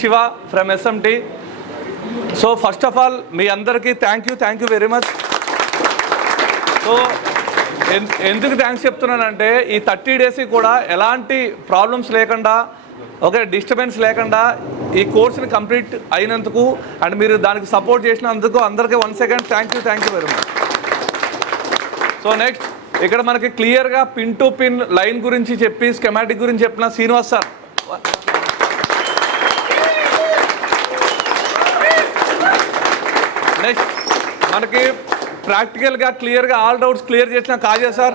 Shiva from SMT. So first of all, మీ అందరికీ thank you very much. So ఎందుకు thanks చెప్తున్నానంటే ఈ 30 days కూడా ఎలాంటి ప్రాబ్లమ్స్ లేకుండా, ఓకే, డిస్టర్బెన్స్ లేకుండా ఈ కోర్సుని కంప్లీట్ అయినందుకు అండ్ మీరు దానికి సపోర్ట్ చేసినందుకు అందరికీ once again thank you very much. So next ఇక్కడ మనకి క్లియర్గా పిన్ టు పిన్ లైన్ గురించి చెప్పి స్కెమాటిక్ గురించి చెప్పిన శ్రీనివాస్ సార్. నెక్స్ట్ మనకి ప్రాక్టికల్గా క్లియర్గా ఆల్ డౌట్స్ క్లియర్ చేసిన కాజా సార్.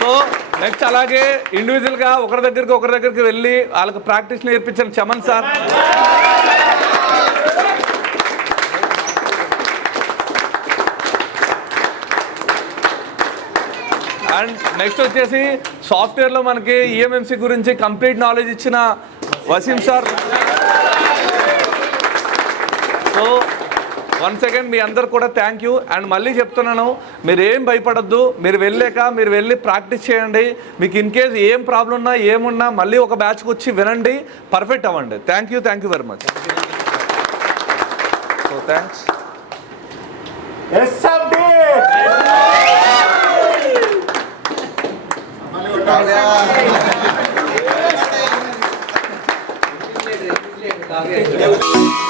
సో నెక్స్ట్ అలాగే ఇండివిజువల్గా ఒకరి దగ్గరికి వెళ్ళి వాళ్ళకి ప్రాక్టీస్ నేర్పించిన చమన్ సార్. అండ్ నెక్స్ట్ వచ్చేసి సాఫ్ట్వేర్లో మనకి ఈఎంఎంసీ గురించి కంప్లీట్ నాలెడ్జ్ ఇచ్చిన Waseem sir. So once again మీ అందరు కూడా థ్యాంక్ యూ. అండ్ మళ్ళీ చెప్తున్నాను, మీరు ఏం భయపడద్దు, మీరు వెళ్ళి ప్రాక్టీస్ చేయండి. మీకు ఇన్ కేస్ ఏం ప్రాబ్లం ఉన్నా ఏమున్నా మళ్ళీ ఒక బ్యాచ్కి వచ్చి వినండి, పర్ఫెక్ట్ అవ్వండి. Thank you very much. So thanks. Yeah.